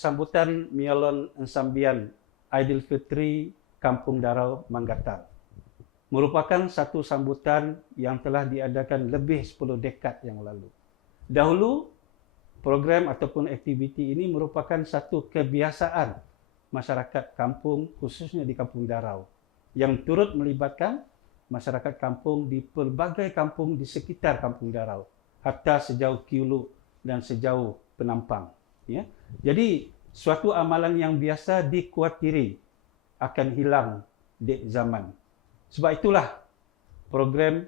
sambutan Miolon Ensambian Aidilfitri Kampung Darau Manggatar. Merupakan satu sambutan yang telah diadakan lebih 10 dekad yang lalu. Dahulu, program ataupun aktiviti ini merupakan satu kebiasaan masyarakat kampung, khususnya di Kampung Darau, yang turut melibatkan masyarakat kampung di pelbagai kampung di sekitar Kampung Darau, hatta sejauh Kiulu dan sejauh Penampang. Ya. Jadi, suatu amalan yang biasa dikuatiri akan hilang di zaman. Sebab itulah program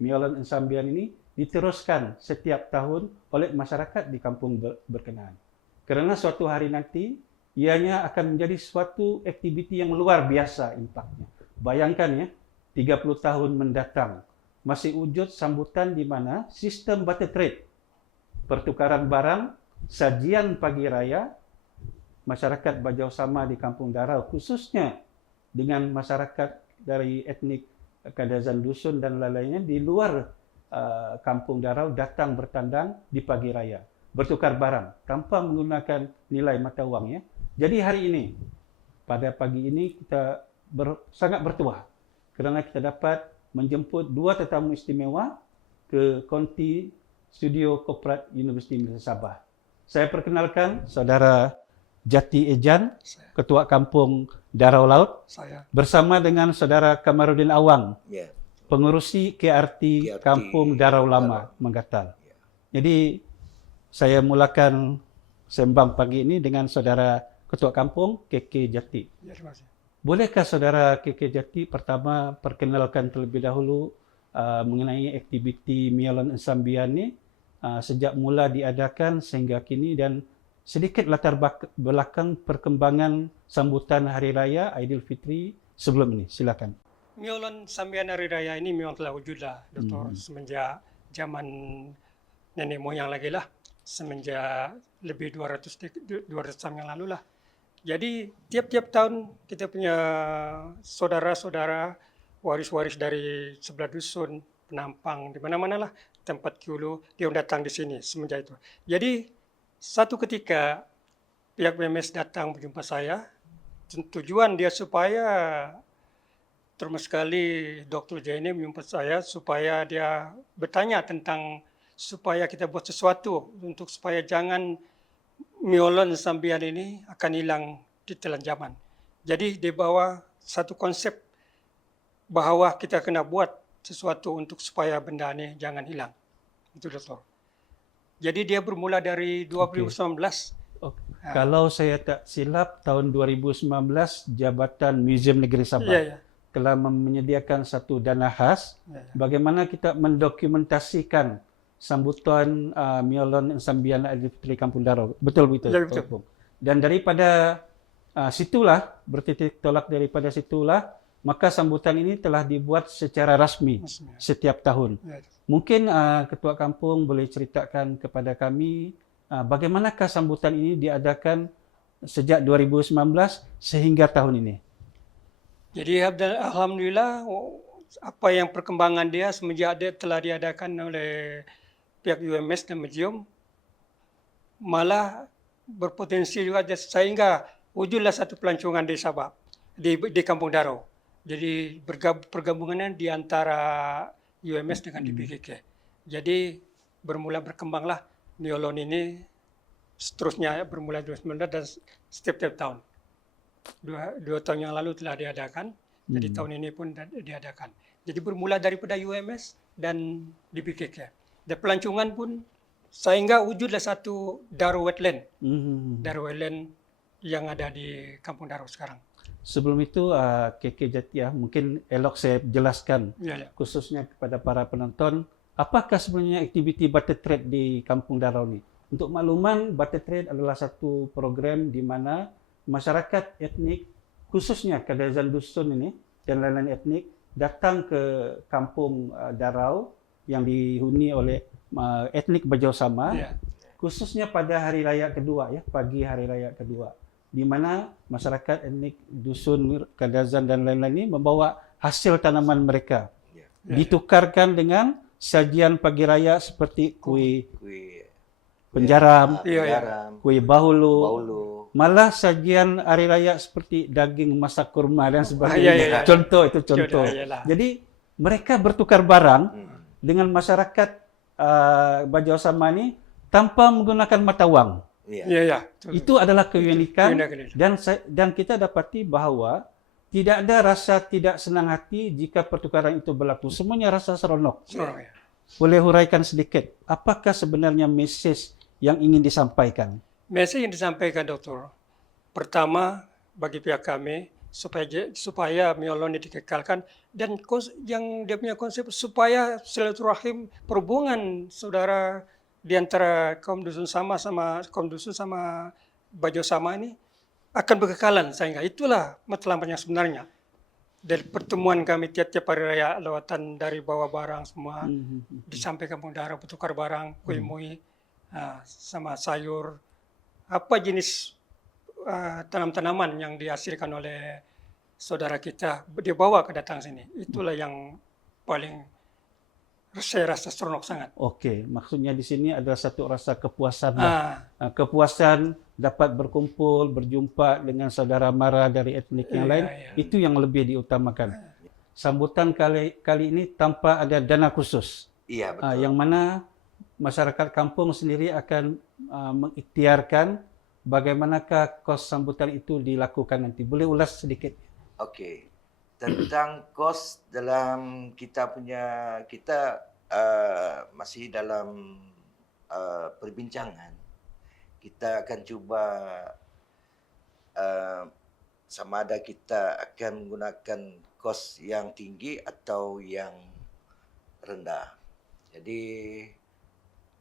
Miolon Ensambian ini diteruskan setiap tahun oleh masyarakat di kampung berkenaan. Kerana suatu hari nanti, ianya akan menjadi suatu aktiviti yang luar biasa impaknya. Bayangkan ya, 30 tahun mendatang, masih wujud sambutan di mana sistem barter trade, pertukaran barang, sajian pagi raya, masyarakat Bajau Sama di Kampung Darau, khususnya dengan masyarakat dari etnik Kadazan Dusun dan lain-lainnya di luar Kampung Darau datang bertandang di pagi raya, bertukar barang tanpa menggunakan nilai mata wang ya. Jadi hari ini, pada pagi ini kita sangat bertuah kerana kita dapat menjemput 2 tetamu istimewa ke konti Studio Korporat Universiti Malaysia Sabah. Saya perkenalkan Saudara Jati Ejan, Ketua Kampung Darau Laut, bersama dengan Saudara Kamarudin Awang, pengurusi KRT Kampung Darau Lama Manggatar. Jadi saya mulakan sembang pagi ini dengan Saudara Ketua Kampung KK Jati. Terima kasih. Bolehkah Saudara KK Jati pertama perkenalkan terlebih dahulu mengenai aktiviti Miolon Ensambian ini sejak mula diadakan sehingga kini dan sedikit latar belakang perkembangan sambutan Hari Raya Aidilfitri sebelum ini. Silakan. Miolon Ensambian Hari Raya ini memang telah wujud lah, Doktor, semenjak zaman nenek moyang lagi lah, semenjak lebih 200 tahun yang lalu lah. Jadi tiap-tiap tahun kita punya saudara-saudara, waris-waris dari sebelah dusun, Penampang, di mana-mana lah, tempat Kiulu, dia datang di sini semenjak itu. Jadi satu ketika pihak BMS datang berjumpa saya, tujuan dia supaya, terutama sekali Dr. Jaini menjumpa saya supaya dia bertanya tentang supaya kita buat sesuatu untuk supaya jangan Miolon Ensambian ini akan hilang di telan zaman. Jadi dia bawa satu konsep bahawa kita kena buat sesuatu untuk supaya benda ini jangan hilang. Itu Doktor. Jadi dia bermula dari 2019. Kalau saya tak silap, tahun 2019 Jabatan Museum Negeri Sabah telah menyediakan satu dana khas bagaimana kita mendokumentasikan sambutan Miolon Ensambian Aidilfitri Kampung Darau. Betul begitu. Ya, betul. Dan daripada situlah, bertitik tolak daripada situlah, maka sambutan ini telah dibuat secara rasmi setiap tahun. Mungkin Ketua Kampung boleh ceritakan kepada kami bagaimanakah sambutan ini diadakan sejak 2019 sehingga tahun ini. Jadi alhamdulillah apa yang perkembangan dia semenjak dia telah diadakan oleh pihak UMS dan museum malah berpotensi juga sehingga wujudlah satu pelancongan di Sabah di Kampung Darau. Jadi pergabungannya di antara UMS dengan DPKK. Jadi berkembanglah Miolon ini seterusnya bermula 2019 dan setiap tahun. Dua tahun yang lalu telah diadakan, jadi tahun ini pun diadakan. Jadi bermula daripada UMS dan DPKK. Dan pelancongan pun sehingga wujudlah satu Darau Wetland. Darau Wetland yang ada di Kampung Darau sekarang. Sebelum itu, KK Jati, mungkin elok saya jelaskan khususnya kepada para penonton, apakah sebenarnya aktiviti barter trade di Kampung Darau ini? Untuk makluman, barter trade adalah satu program di mana masyarakat etnik, khususnya Kadazan Dusun ini dan lain-lain etnik, datang ke Kampung Darau yang dihuni oleh etnik Bajau Sama, khususnya pada hari raya kedua, pagi hari raya kedua, di mana masyarakat etnik Dusun, Kadazan dan lain-lain ini membawa hasil tanaman mereka, ditukarkan dengan sajian pagi raya seperti kuih penjaram, kuih bahulu, malah sajian hari raya seperti daging masak kurma dan sebagainya. iya. Contoh itu contoh. Iyalah. Jadi mereka bertukar barang dengan masyarakat Baja Sama ini tanpa menggunakan mata wang. Iya. Itu adalah keunikan Keunikan. dan kita dapati bahwa tidak ada rasa tidak senang hati jika pertukaran itu berlaku. Semuanya rasa seronok. Ya. Boleh huraikan sedikit, apakah sebenarnya mesej yang ingin disampaikan? Mesej yang disampaikan Dokter, pertama bagi pihak kami supaya Miolon dikekalkan dan yang dia punya konsep supaya silaturahim perhubungan saudara di antara kaum dusun sama kaum dusun sama Bajo Sama ini akan berkekalan, sehingga itulah matlamat yang sebenarnya. Dari pertemuan kami tiap-tiap hari raya lewatan dari bawa barang semua disampai Kampung Darau bertukar barang, kuih-muih, sama sayur, apa jenis tanam-tanaman yang dihasilkan oleh saudara kita dibawa ke datang sini. Itulah yang paling saya rasa seronok sangat. Oke, maksudnya di sini ada satu rasa kepuasan. Kepuasan dapat berkumpul, berjumpa dengan saudara mara dari etnik yang lain, itu yang lebih diutamakan. Sambutan kali ini tanpa ada dana khusus. Iya, betul. Yang mana masyarakat kampung sendiri akan mengikhtiarkan bagaimanakah kos sambutan itu dilakukan nanti. Boleh ulas sedikit? Oke. Tentang kos dalam kita masih dalam perbincangan. Kita akan cuba sama ada kita akan menggunakan kos yang tinggi atau yang rendah. Jadi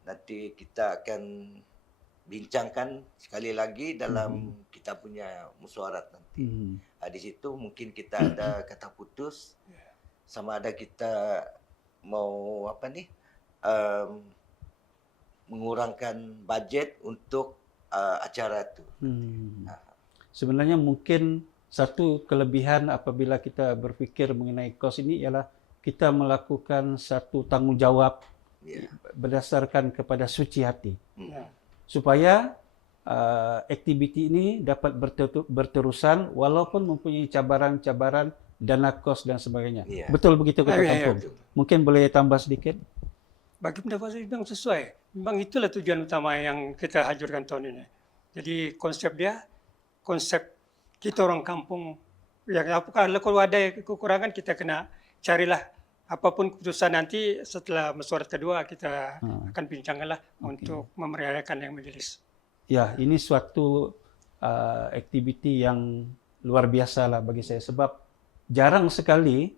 nanti kita akan bincangkan sekali lagi dalam kita punya musyawarah nanti. Di situ mungkin kita ada kata putus, sama ada kita mau mengurangkan budget untuk acara itu. Sebenarnya mungkin satu kelebihan apabila kita berfikir mengenai kos ini ialah kita melakukan satu tanggungjawab berdasarkan kepada suci hati. Supaya aktiviti ini dapat berterusan walaupun mempunyai cabaran-cabaran dana kos dan sebagainya. Betul begitu Ketua Kampung? Mungkin boleh tambah sedikit? Bagi pendapat saya memang sesuai. Memang itulah tujuan utama yang kita hancurkan tahun ini. Jadi konsep kita orang kampung, yang kalau ada kekurangan kita kena carilah. Apapun keputusan nanti setelah musyawarah kedua kita akan bincangkanlah untuk memeriahkan yang majelis. Ya, ini suatu aktiviti yang luar biasa lah bagi saya sebab jarang sekali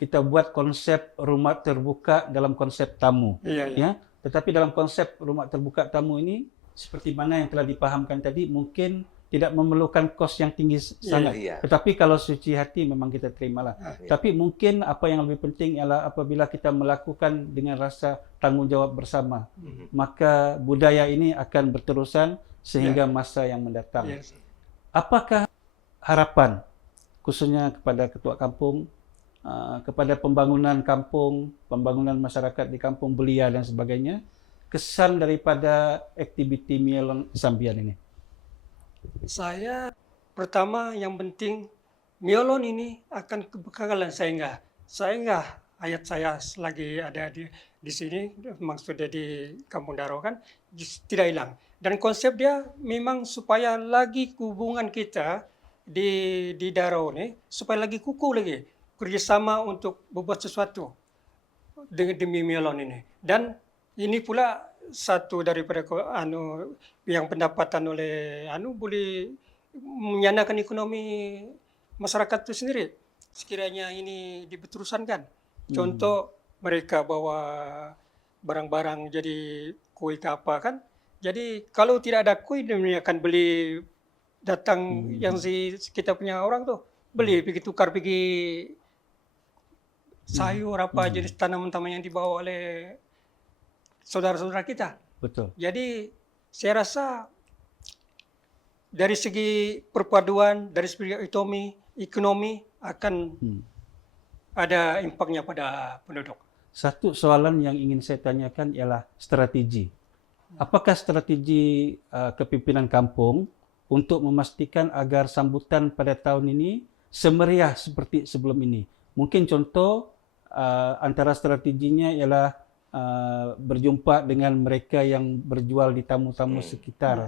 kita buat konsep rumah terbuka dalam konsep tamu. Ya, tetapi dalam konsep rumah terbuka tamu ini seperti mana yang telah dipahamkan tadi mungkin tidak memerlukan kos yang tinggi sangat. Tetapi kalau suci hati memang kita terimalah. Tapi mungkin apa yang lebih penting ialah apabila kita melakukan dengan rasa tanggungjawab bersama, maka budaya ini akan berterusan sehingga masa yang mendatang. Apakah harapan khususnya kepada Ketua Kampung, kepada pembangunan kampung, pembangunan masyarakat di Kampung Belia dan sebagainya, kesan daripada aktiviti Miolon Sambian ini? Saya pertama yang penting Miolon ini akan kebekalan sehingga ayat saya selagi ada di sini maksudnya di Kampung Darau kan tidak hilang. Dan konsep dia memang supaya lagi hubungan kita di Darau ini supaya lagi kukuh lagi kerjasama untuk berbuat sesuatu demi Miolon ini. Dan ini pula satu daripada yang pendapatan oleh boleh menyanakan ekonomi masyarakat itu sendiri sekiranya ini diberterusankan. Contoh mereka bawa barang-barang jadi kue ke apa kan. Jadi kalau tidak ada kue dia akan beli datang yang kita punya orang tuh beli pergi tukar pergi sayur apa jenis tanaman-tanaman yang dibawa oleh saudara-saudara kita. Betul. Jadi saya rasa dari segi perpaduan, dari segi ekonomi akan ada impaknya pada penduduk. Satu soalan yang ingin saya tanyakan ialah strategi. Apakah strategi kepimpinan kampung untuk memastikan agar sambutan pada tahun ini semeriah seperti sebelum ini. Mungkin contoh antara strateginya ialah berjumpa dengan mereka yang berjual di tamu-tamu sekitar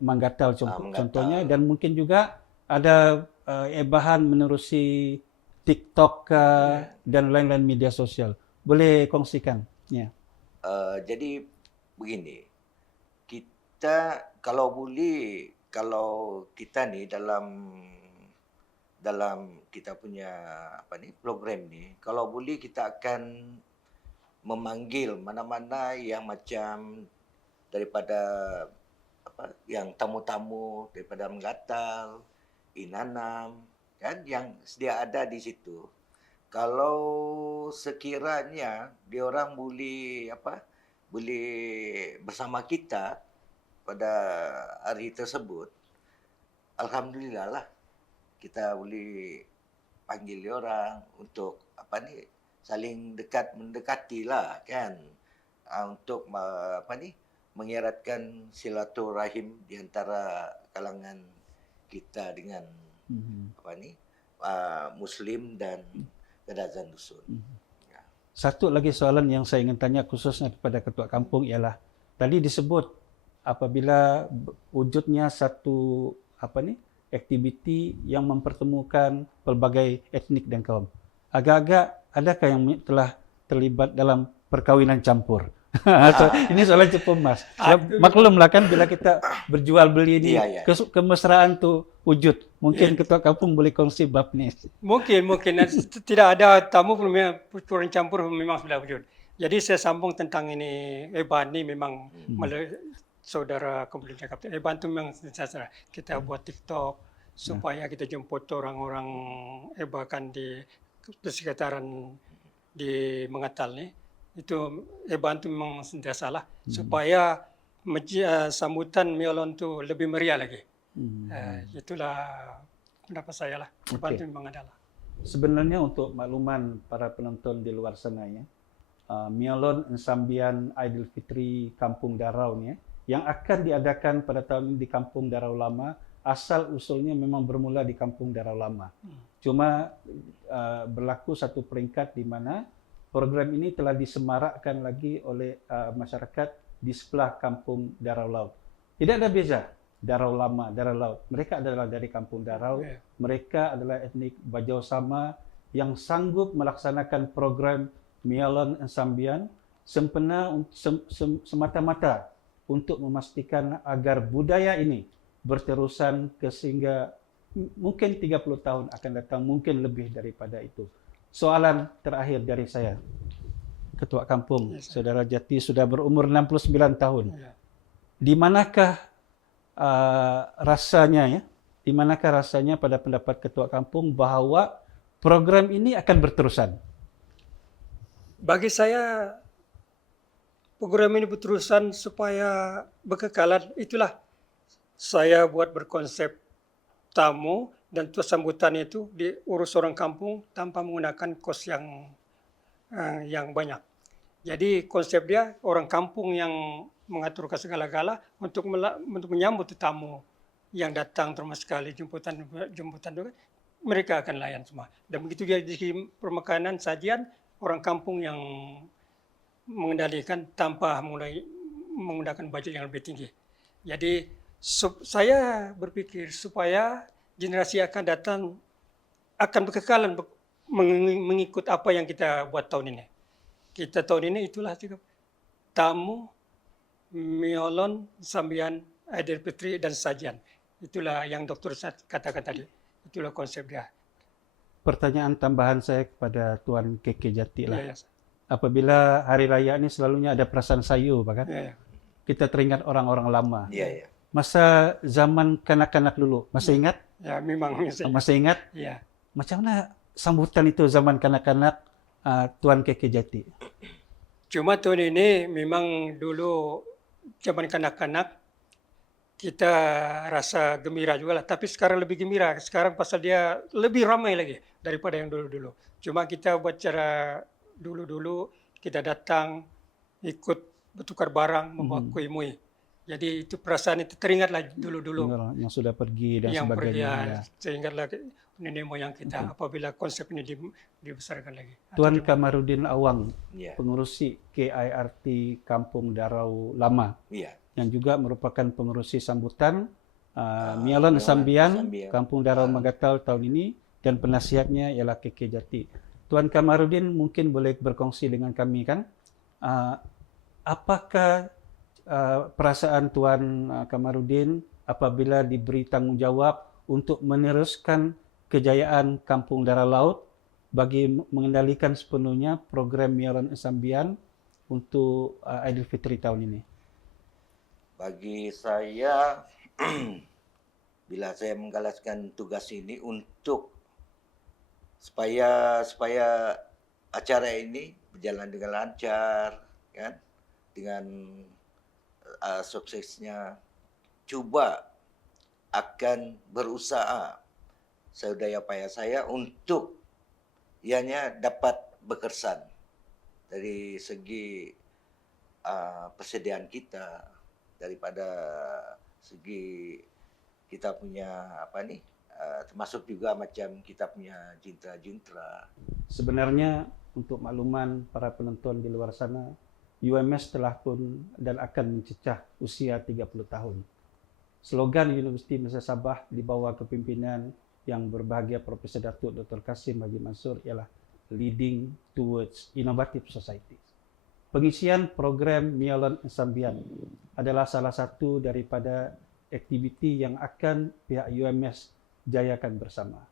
Manggatal contohnya, dan mungkin juga ada bahan menerusi TikTok dan lain-lain media sosial. Boleh kongsikan? Ya. Jadi begini, kita kalau boleh, kalau kita ni dalam kita punya program ni, kalau boleh kita akan memanggil mana-mana yang macam daripada yang tamu-tamu daripada Manggatal, Inanam, kan, yang sedia ada di situ. Kalau sekiranya diorang boleh bersama kita pada hari tersebut, alhamdulillah lah, kita boleh panggil diorang untuk saling mendekati lah, kan, untuk mengeratkan silaturahim di antara kalangan kita dengan Muslim dan Kadazan Dusun. Satu lagi soalan yang saya ingin tanya khususnya kepada ketua kampung ialah, tadi disebut apabila wujudnya satu aktiviti yang mempertemukan pelbagai etnik dan kaum. Agak-agak adakah yang telah terlibat dalam perkawinan campur? Ini soalan cukup mas. Maklumlah kan bila kita berjual beli ini, kemesraan tu wujud. Mungkin ketua kampung boleh kongsi bab ni. Mungkin tidak ada tamu perkawinan campur memang sudah wujud. Jadi saya sambung tentang ini, Eban ni memang saudara kemudian cakap, Eban tu memang kita buat TikTok supaya kita jemput orang-orang Eban di sekitaran di Manggatal ni. Itu bantu memang sentiasa lah supaya sambutan Miolon tu lebih meriah lagi. Itulah pendapat saya lah. Bantu memang adalah. Sebenarnya untuk makluman para penonton di luar sana ya, Miolon Ensambian Aidilfitri Kampung Darau ni yang akan diadakan pada tahun ini di Kampung Darau Lama, asal usulnya memang bermula di Kampung Darau Lama. Cuma berlaku satu peringkat di mana program ini telah disemarakkan lagi oleh masyarakat di sebelah Kampung Darau Laut. Tidak ada beza Darau Lama, Darau Laut. Mereka adalah dari Kampung Darau. Mereka adalah etnik Bajau Sama yang sanggup melaksanakan program Miolon Ensambian sempena semata-mata untuk memastikan agar budaya ini berterusan ke sehingga mungkin 30 tahun akan datang, mungkin lebih daripada itu. Soalan terakhir dari saya, Ketua Kampung, Saudara Jati sudah berumur 69 tahun. Di manakah rasanya di manakah rasanya pada pendapat Ketua Kampung bahawa program ini akan berterusan? Bagi saya, program ini berterusan supaya berkekalan. Itulah saya buat berkonsep tamu dan sambutan itu diurus orang kampung tanpa menggunakan kos yang banyak. Jadi konsep dia orang kampung yang mengatur segala-gala untuk menyambut tamu yang datang termasuk sekali jemputan juga, mereka akan layan semua. Dan begitu dia di permakanan sajian, orang kampung yang mengendalikan tanpa menggunakan budget yang lebih tinggi. Jadi saya berpikir supaya generasi akan datang akan berkekalan mengikut apa yang kita buat tahun ini. Kita tahun ini itulah juga tamu, Miolon, Sambian, Aidilfitri dan sajian. Itulah yang dokter katakan tadi. Itulah konsep dia. Pertanyaan tambahan saya kepada Tuan Keke Jati lah. Apabila hari raya ini selalunya ada perasaan sayu, bahkan kita teringat orang-orang lama. Masa zaman kanak-kanak dulu, masih ingat? Ya, memang masih ingat? Ya. Macam mana sambutan itu zaman kanak-kanak Tuan Keke Jati? Cuma tahun ini memang dulu zaman kanak-kanak kita rasa gembira juga lah. Tapi sekarang lebih gembira. Sekarang pasal dia lebih ramai lagi daripada yang dulu-dulu. Cuma kita buat cara dulu-dulu kita datang ikut bertukar barang, membawa kuih-muih. Jadi itu perasaan itu teringatlah dulu-dulu yang sudah pergi dan yang pergi sebagainya. ya, Ya. teringatlah nenek moyang kita apabila konsep ini dibesarkan lagi. Tuan Kamarudin Awang, Ya. pengurusi KIRT Kampung Darau Lama, Ya. yang juga merupakan pengurusi sambutan Mialan Mialan Sambian, Sambian. Kampung Darau Magatal tahun ini, dan penasihatnya ialah KK Jati. Tuan Kamarudin mungkin boleh berkongsi dengan kami kan, apakah perasaan Tuan Kamarudin apabila diberi tanggungjawab untuk meneruskan kejayaan Kampung Darau Laut bagi mengendalikan sepenuhnya program Mialan Sambian untuk Aidilfitri tahun ini? Bagi saya, bila saya menggalaskan tugas ini untuk supaya acara ini berjalan dengan lancar, kan, dengan suksesnya, coba akan berusaha sedaya upaya saya untuk ianya dapat berkesan dari segi persediaan kita, daripada segi kita punya termasuk juga macam kita punya jintra-jintra. Sebenarnya untuk makluman para penonton di luar sana, UMS telah pun dan akan mencecah usia 30 tahun. Slogan Universiti Malaysia Sabah di bawah kepimpinan yang berbahagia Profesor Datuk Dr. Kasim Haji Mansur ialah Leading Towards Innovative Society. Pengisian program Mialan Sambian adalah salah satu daripada aktiviti yang akan pihak UMS jayakan bersama.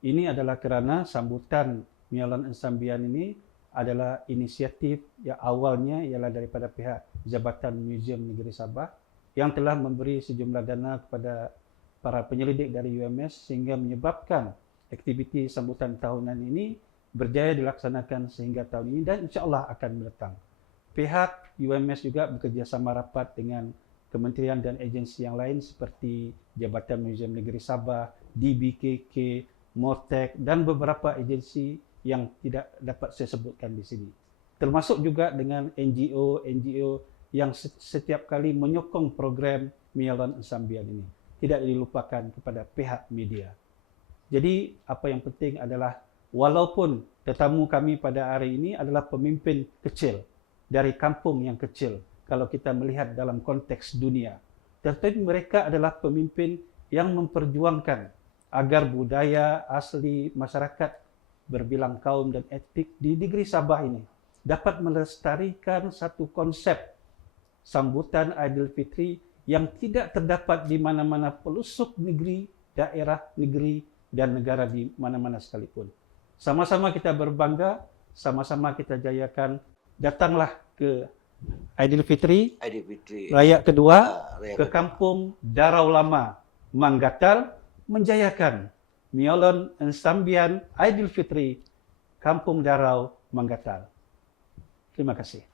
Ini adalah kerana sambutan Mialan Sambian ini adalah inisiatif yang awalnya ialah daripada pihak Jabatan Museum Negeri Sabah yang telah memberi sejumlah dana kepada para penyelidik dari UMS sehingga menyebabkan aktiviti sambutan tahunan ini berjaya dilaksanakan sehingga tahun ini dan insya-Allah akan mendatang. Pihak UMS juga bekerjasama rapat dengan kementerian dan agensi yang lain seperti Jabatan Museum Negeri Sabah, DBKK, Mortek dan beberapa agensi yang tidak dapat saya sebutkan di sini. Termasuk juga dengan NGO yang setiap kali menyokong program Mialan Sambian ini. Tidak dilupakan kepada pihak media. Jadi apa yang penting adalah walaupun tetamu kami pada hari ini adalah pemimpin kecil dari kampung yang kecil kalau kita melihat dalam konteks dunia, tetapi mereka adalah pemimpin yang memperjuangkan agar budaya asli masyarakat berbilang kaum dan etnik di negeri Sabah ini dapat melestarikan satu konsep sambutan Aidilfitri yang tidak terdapat di mana-mana pelosok negeri, daerah, negeri, dan negara di mana-mana sekalipun. Sama-sama kita berbangga, sama-sama kita jayakan. Datanglah ke Aidilfitri, Raya kedua, ke Kampung Darau Lama, Manggatal, menjayakan Mialan Sambian Aidilfitri, Kampung Darau, Manggatal. Terima kasih.